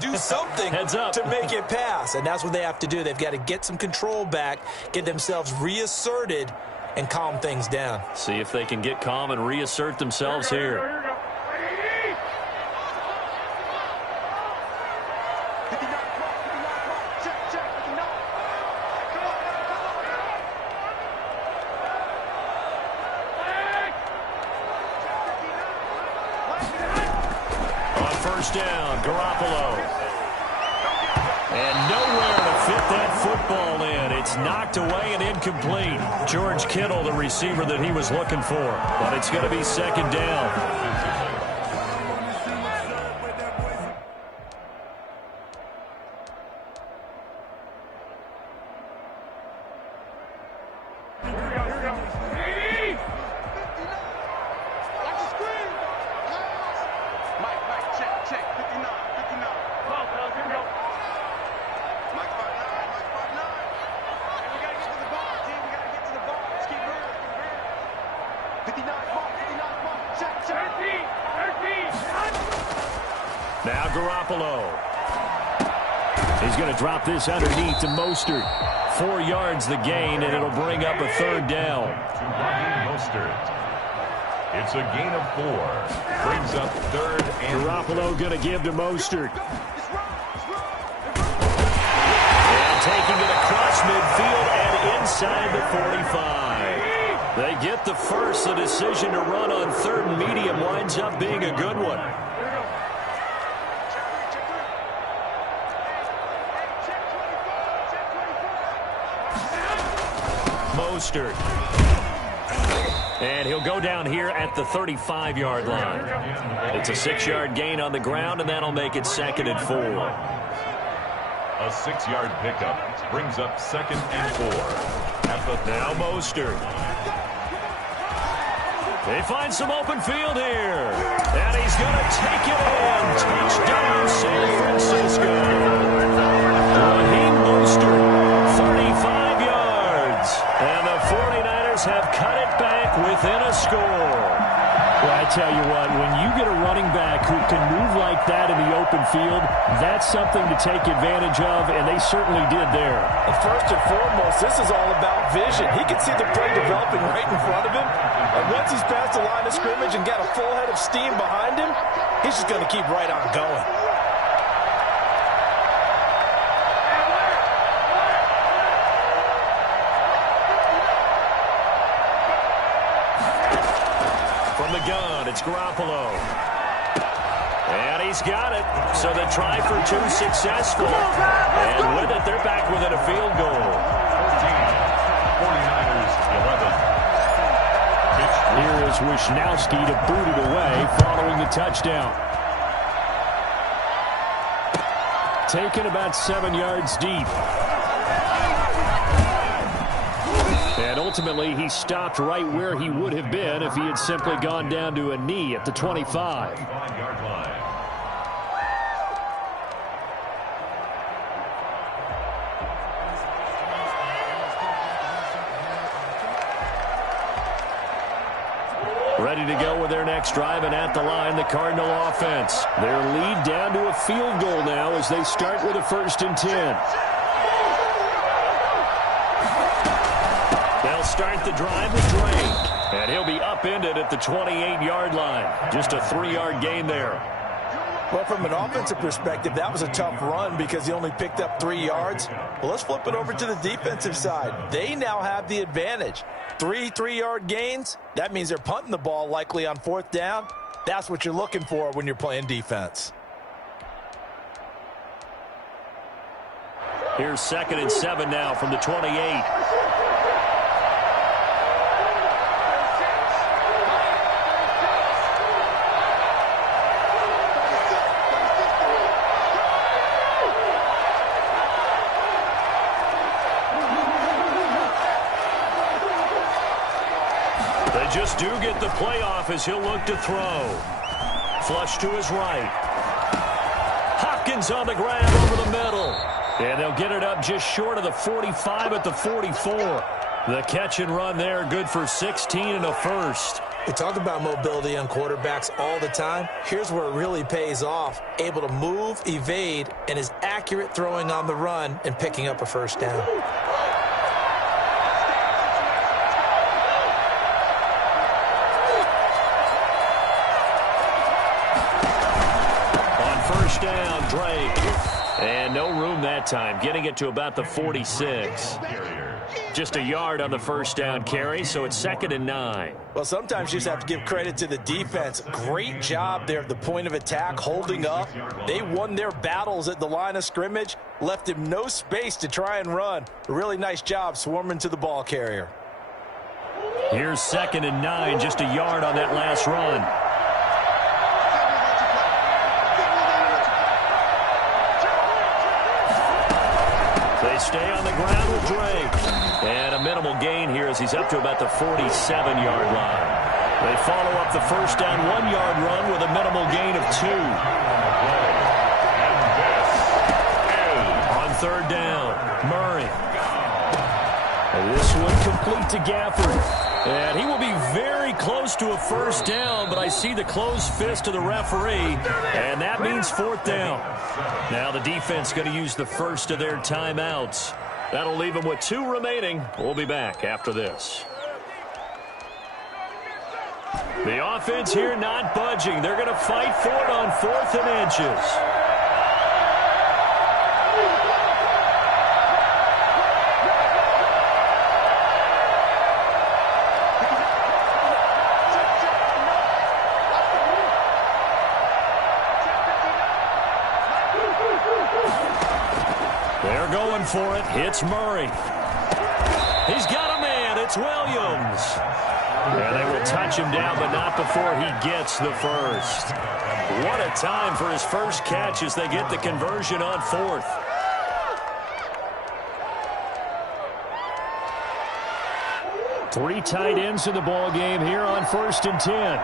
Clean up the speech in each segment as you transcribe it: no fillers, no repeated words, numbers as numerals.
do something to make it pass. And that's what they have to do. They've got to get some control back, get themselves reasserted, and calm things down. See if they can get calm and reassert themselves here. First down, Garoppolo. And nowhere to fit that football in. It's knocked away and incomplete. George Kittle, the receiver that he was looking for. But it's going to be second down. Now Garoppolo. He's going to drop this underneath to Mostert. 4 yards the gain, and it'll bring up a third down. To Raheem Mostert. It's a gain of 4. Brings up third and Garoppolo going to give to Mostert. And taking it across midfield and inside the 45. They get the first. The decision to run on third and medium winds up being a good one. Mostert. And he'll go down here at the 35-yard line. It's a 6-yard gain on the ground, and that'll make it second and 4. A 6-yard pickup brings up second and 4. Now Mostert. They find some open field here. And he's going to take it in. Touchdown, San Francisco. Raheem Mostert, 35 yards. And the 49ers have cut it back within a score. Well, I tell you what, when you get a running back who can move like that in the open field, that's something to take advantage of, and they certainly did there. And first and foremost, this is all about vision. He can see the play developing right in front of him, and once he's past the line of scrimmage and got a full head of steam behind him, he's just going to keep right on going. From the gun, it's Garoppolo. And he's got it. So the try for 2 successful. And with it, they're back within a field goal. 14, 49ers 11. Here is Wishnowski to boot it away following the touchdown. Taken about 7 yards deep. And ultimately, he stopped right where he would have been if he had simply gone down to a knee at the 25. 5-yard line. Ready to go with their next drive, and at the line, the Cardinal offense. Their lead down to a field goal now as they start with a 1st and 10. They'll start the drive with Drake. And he'll be upended at the 28-yard line. Just a 3-yard gain there. Well, from an offensive perspective, that was a tough run because he only picked up 3 yards. Well, let's flip it over to the defensive side. They now have the advantage. 3 3-yard gains, that means they're punting the ball likely on 4th down. That's what you're looking for when you're playing defense. Here's 2nd and 7 now from the 28. Just do get the playoff as he'll look to throw. Flush to his right. Hopkins on the grab over the middle. And they'll get it up just short of the 45 at the 44. The catch and run there, good for 16 and a first. We talk about mobility on quarterbacks all the time. Here's where it really pays off. Able to move, evade, and is accurate throwing on the run and picking up a first down. On first down, Drake. And no room that time, getting it to about the 46. Just a yard on the first down carry, so it's 2nd and 9. Well, sometimes you just have to give credit to the defense. Great job there at the point of attack, holding up. They won their battles at the line of scrimmage, left him no space to try and run. A really nice job swarming to the ball carrier. Here's 2nd and 9, just a yard on that last run. They stay on the ground with Drake. And a minimal gain here as he's up to about the 47-yard line. They follow up the first down 1-yard run with a minimal gain of 2. On third down, Murray. And this one complete to Gafford. And he will be very close to a first down, but I see the closed fist of the referee, and that means 4th down. Now the defense going to use the first of their timeouts. That'll leave them with 2 remaining. We'll be back after this. The offense here not budging. They're going to fight for it on 4th and inches. For it, it's Murray. He's got a man. It's Williams. And they will touch him down, but not before he gets the first. What a time for his first catch as they get the conversion on 4th. Three tight ends in the ball game here on 1st and 10.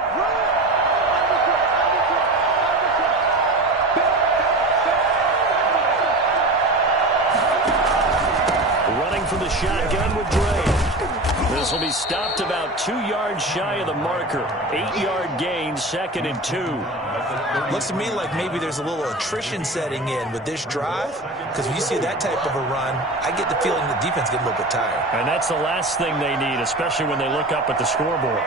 From the shotgun with Drake. This will be stopped about 2 yards shy of the marker. 8-yard gain, 2nd and 2. Looks to me like maybe there's a little attrition setting in with this drive, because when you see that type of a run, I get the feeling the defense gets a little bit tired. And that's the last thing they need, especially when they look up at the scoreboard.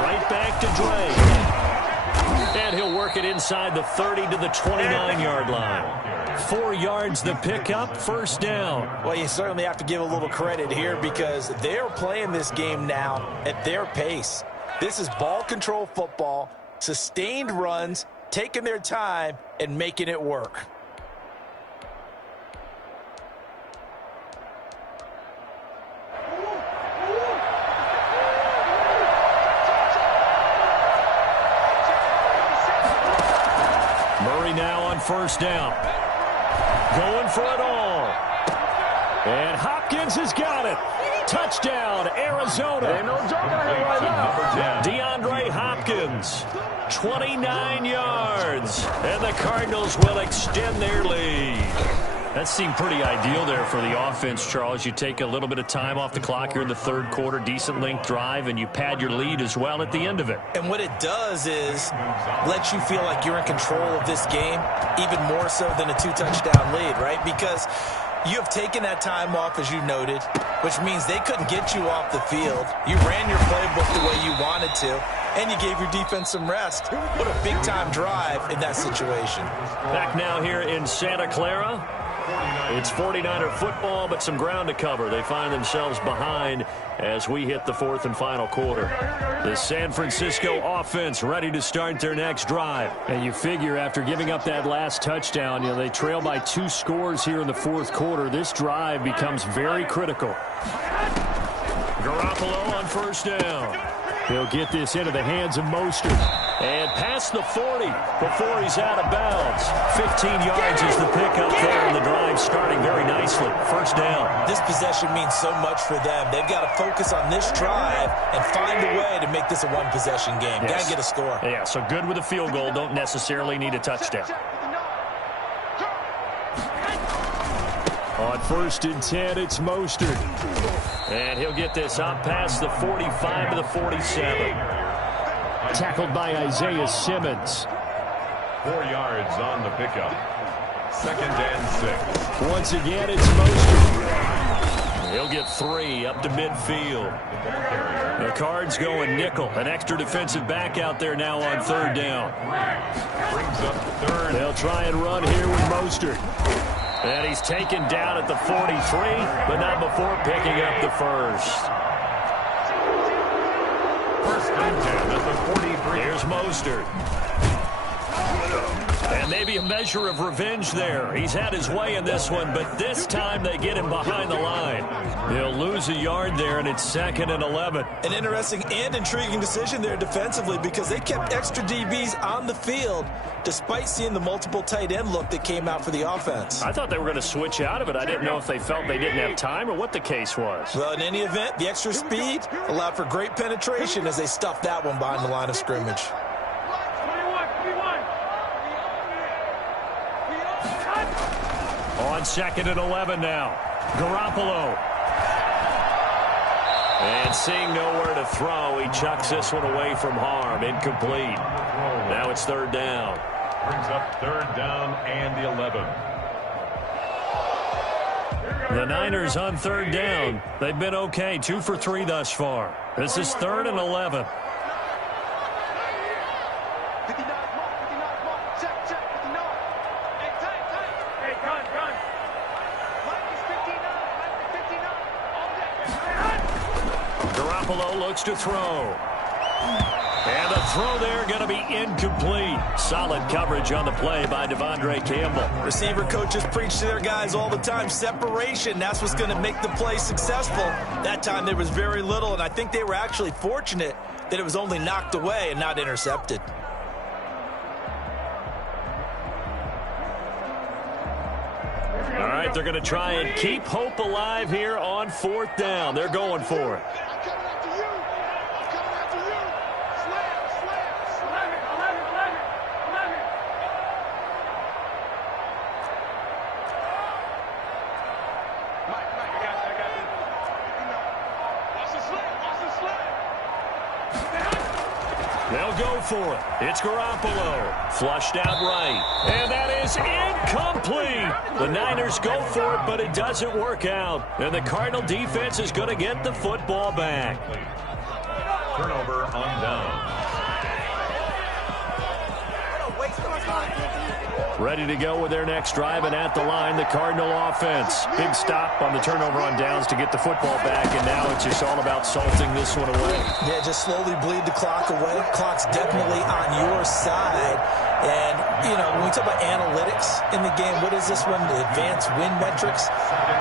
Right back to Drake. And he'll work it inside the 30 to the 29-yard line. 4 yards the pickup, first down. Well, you certainly have to give a little credit here because they're playing this game now at their pace. This is ball control football, sustained runs, taking their time and making it work. Now on first down. Going for it all. And Hopkins has got it. Touchdown, Arizona. DeAndre Hopkins, 29 yards. And the Cardinals will extend their lead. That seemed pretty ideal there for the offense, Charles. You take a little bit of time off the clock here in the third quarter, decent length drive, and you pad your lead as well at the end of it. And what it does is let you feel like you're in control of this game, even more so than a 2-touchdown lead, right? Because you have taken that time off, as you noted, which means they couldn't get you off the field. You ran your playbook the way you wanted to, and you gave your defense some rest. What a big-time drive in that situation. Back now here in Santa Clara. It's 49er football, but some ground to cover. They find themselves behind as we hit the 4th and final quarter. The San Francisco offense ready to start their next drive. And you figure after giving up that last touchdown, they trail by 2 scores here in the 4th quarter. This drive becomes very critical. Garoppolo on first down. He'll get this into the hands of Mostert. And past the 40 before he's out of bounds. 15 yards is the pickup there, and the drive starting very nicely. First down. This possession means so much for them. They've got to focus on this drive and find a way to make this a one-possession game. Yes. Got to get a score. Yeah, so good with a field goal. Don't necessarily need a touchdown. On 1st and 10, it's Mostert. And he'll get this up past the 45 to the 47. Tackled by Isaiah Simmons. 4 yards on the pickup. 2nd and 6. Once again, it's Mostert. He'll get 3 up to midfield. The Cards going nickel. An extra defensive back out there now on 3rd down. Brings up 3rd. They'll try and run here with Mostert. And he's taken down at the 43, but not before picking up the first. 1st and 10 at the 43. Here's Mostert. And maybe a measure of revenge there. He's had his way in this one, but this time they get him behind the line. He'll lose a yard there, and it's 2nd and 11. An interesting and intriguing decision there defensively because they kept extra DBs on the field despite seeing the multiple tight end look that came out for the offense. I thought they were going to switch out of it. I didn't know if they felt they didn't have time or what the case was. Well, in any event, the extra speed allowed for great penetration as they stuffed that one behind the line of scrimmage. On 2nd and 11 now. Garoppolo. And seeing nowhere to throw, he chucks this one away from harm. Incomplete. Now it's 3rd down. Brings up 3rd down and the 11. The Niners on 3rd down. They've been okay. 2 for 3 thus far. This is 3rd and 11. Garoppolo looks to throw. And the throw there going to be incomplete. Solid coverage on the play by Devondre Campbell. Receiver coaches preach to their guys all the time. Separation, that's what's going to make the play successful. That time there was very little, and I think they were actually fortunate that it was only knocked away and not intercepted. All right, they're going to try and keep hope alive here on 4th down. They're going for it. They'll go for it. It's Garoppolo. Flushed out right. And that is incomplete. The Niners go for it, but it doesn't work out. And the Cardinal defense is going to get the football back. Turnover on down. Ready to go with their next drive, and at the line, the Cardinal offense. Big stop on the turnover on downs to get the football back, and now it's just all about salting this one away. Yeah, just slowly bleed the clock away. Clock's definitely on your side. And, you know, when we talk about analytics in the game, what is this one? The advanced win metrics?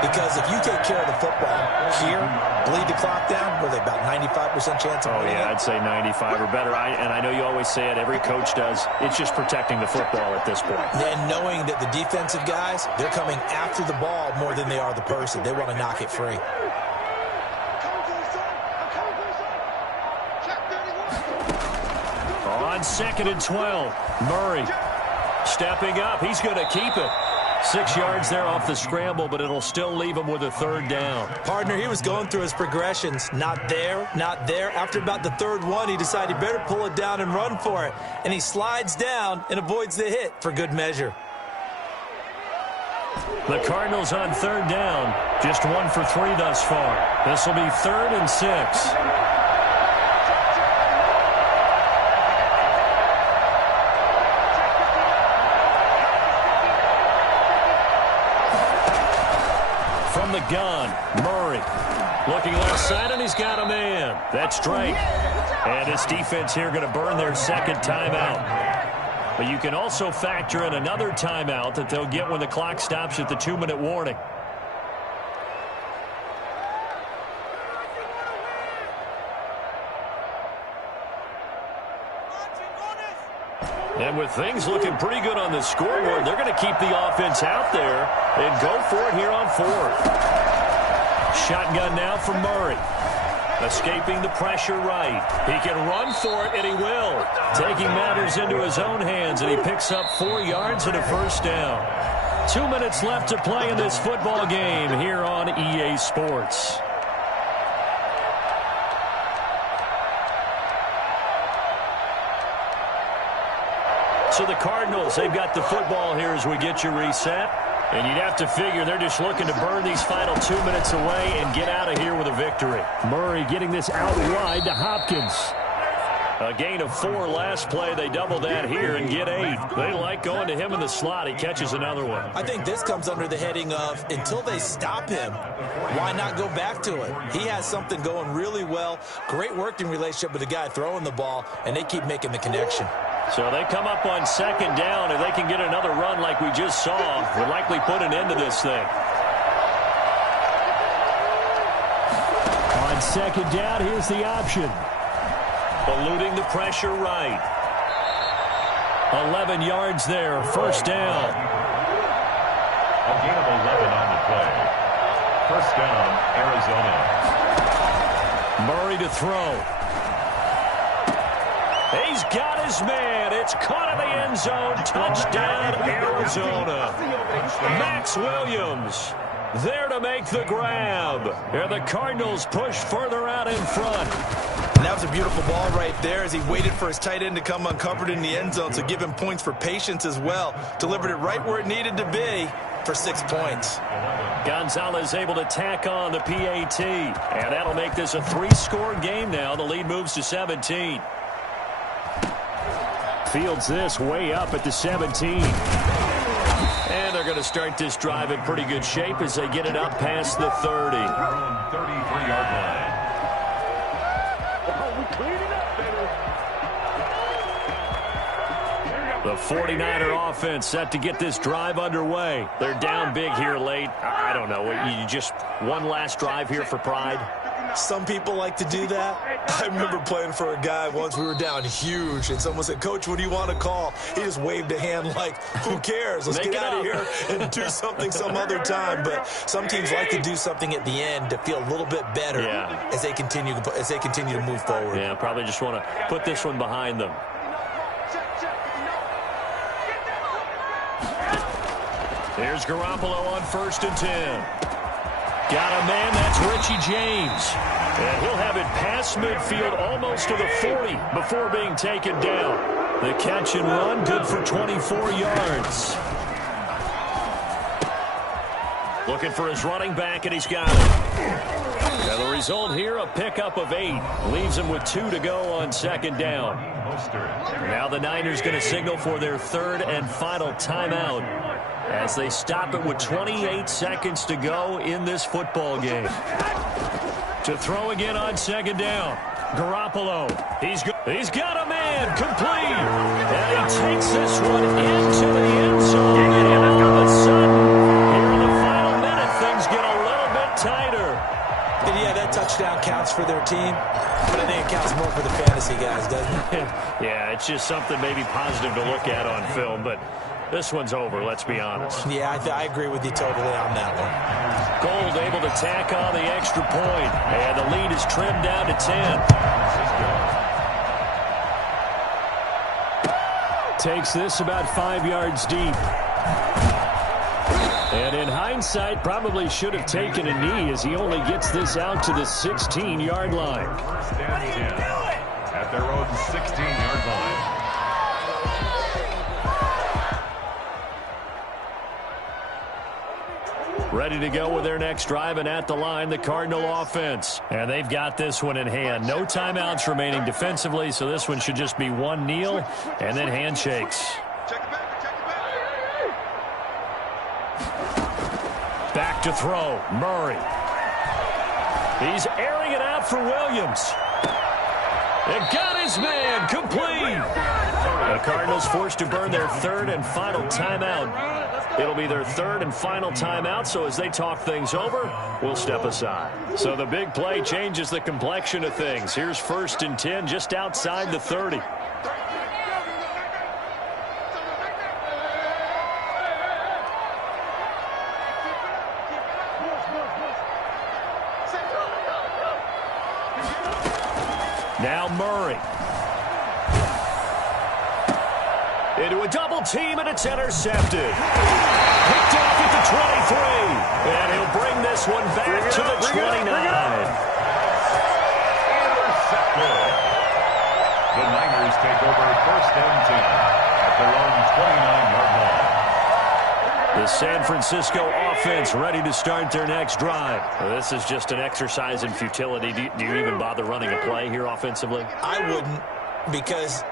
Because if you take care of the football here, bleed the clock down, were they about 95% chance of winning? Oh, yeah, I'd say 95 or better. And I know you always say it, every coach does. It's just protecting the football at this point. And knowing that the defensive guys, they're coming after the ball more than they are the person. They want to knock it free. On 2nd and 12, Murray stepping up. He's going to keep it. 6 yards there off the scramble, but it'll still leave him with a 3rd down. Partner, he was going through his progressions. Not there, not there. After about the 3rd one, he decided he better pull it down and run for it. And he slides down and avoids the hit for good measure. The Cardinals on 3rd down. Just 1 for 3 thus far. This will be 3rd and 6. From the gun, Murray. Looking left side, and he's got a man. That's Drake. And his defense here going to burn their 2nd timeout. But you can also factor in another timeout that they'll get when the clock stops at the 2-minute warning. And with things looking pretty good on the scoreboard, they're going to keep the offense out there and go for it here on 4th. Shotgun now from Murray. Escaping the pressure right. He can run for it, and he will. Taking matters into his own hands, and he picks up 4 yards and a 1st down. 2 minutes left to play in this football game here on EA Sports. So the Cardinals, they've got the football here as we get you reset. And you'd have to figure they're just looking to burn these final 2 minutes away and get out of here with a victory. Murray getting this out wide to Hopkins. A gain of 4 last play. They double that here and get 8. They like going to him in the slot. He catches another one. I think this comes under the heading of until they stop him, why not go back to it? He has something going really well. Great working relationship with the guy throwing the ball, and they keep making the connection. So they come up on second down. If they can get another run like we just saw, would likely put an end to this thing. On second down, here's the option. Eluding the pressure right. 11 yards there, first down. A gain of 11 on the play. First down, Arizona. Murray to throw. He's got his man. It's caught in the end zone. Touchdown, Arizona. Max Williams there to make the grab. And the Cardinals push further out in front. And that was a beautiful ball right there as he waited for his tight end to come uncovered in the end zone, so give him points for patience as well. Delivered it right where it needed to be for 6 points. Gonzalez able to tack on the PAT. And that'll make this a 3-score game now. The lead moves to 17. Fields this way up at the 17. And they're going to start this drive in pretty good shape as they get it up past the 30. 33-yard line. The 49er offense set to get this drive underway. They're down big here late. I don't know. You just one last drive here for pride? Some people like to do that. I remember playing for a guy once. We were down huge, and someone said, "Coach, what do you want to call?" He just waved a hand like, "Who cares? Let's get out of here and do something some other time." But some teams like to do something at the end to feel a little bit better as they continue to move forward. Yeah, probably just want to put this one behind them. Here's Garoppolo on 1st and 10. Got a man, that's Richie James. And he'll have it past midfield almost to the 40 before being taken down. The catch and run, good for 24 yards. Looking for his running back, and he's got it. Now the result here, a pickup of 8. Leaves him with 2 to go on second down. Now the Niners going to signal for their 3rd and final timeout as they stop it with 28 seconds to go in this football game. To throw again on second down. Garoppolo. He's got a man. Complete. And he takes this one into the end zone. And all of a sudden, here in the final minute, things get a little bit tighter. And yeah, that touchdown counts for their team, but I think it counts more for the fantasy guys, doesn't it? Yeah, it's just something maybe positive to look at on film, but this one's over, let's be honest. Yeah, I agree with you totally on that one. Gold able to tack on the extra point, and the lead is trimmed down to 10. Takes this about 5 yards deep. And in hindsight, probably should have taken a knee as he only gets this out to the 16-yard line. First and 10 at their own 16-yard line. Ready to go with their next drive, and at the line, the Cardinal offense. And they've got this one in hand. No timeouts remaining defensively, so this one should just be one kneel and then handshakes. Back to throw, Murray. He's airing it out for Williams. And got his man, complete. The Cardinals forced to burn their 3rd and final timeout. It'll be their 3rd and final timeout, so as they talk things over, we'll step aside. So the big play changes the complexion of things. Here's 1st and 10 just outside the 30. Now Murray. Into a double team, and it's intercepted. Picked off at the 23. And he'll bring this one back to the 29. Intercepted. The Niners take over 1st and 10 at their own 29-yard line. The San Francisco offense ready to start their next drive. Well, this is just an exercise in futility. Do you even bother running a play here offensively? I wouldn't, because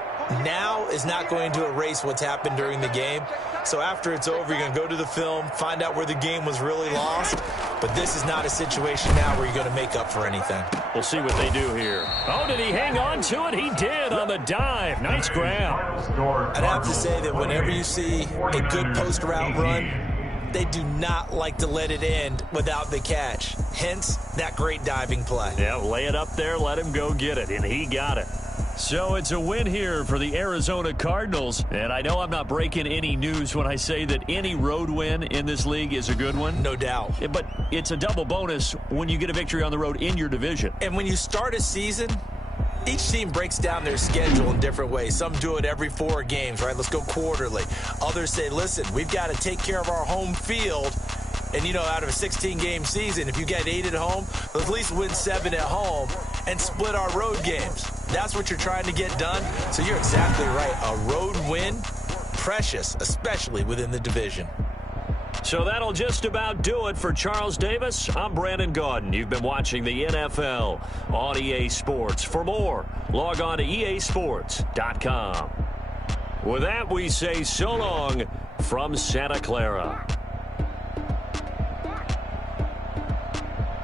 now is not going to erase what's happened during the game. So after it's over, you're going to go to the film, find out where the game was really lost. But this is not a situation now where you're going to make up for anything. We'll see what they do here. Oh, did he hang on to it? He did on the dive. Nice grab. I'd have to say that whenever you see a good post route run, they do not like to let it end without the catch. Hence, that great diving play. Yeah, lay it up there, let him go get it, and he got it. So it's a win here for the Arizona Cardinals. And I know I'm not breaking any news when I say that any road win in this league is a good one. No doubt. But it's a double bonus when you get a victory on the road in your division. And when you start a season, each team breaks down their schedule in different ways. Some do it every 4 games, right? Let's go quarterly. Others say, listen, we've got to take care of our home field. And, you know, out of a 16-game season, if you get 8 at home, at least win 7 at home and split our road games. That's what you're trying to get done. So you're exactly right. A road win, precious, especially within the division. So that'll just about do it for Charles Davis. I'm Brandon Gaudin. You've been watching the NFL on EA Sports. For more, log on to easports.com. With that, we say so long from Santa Clara.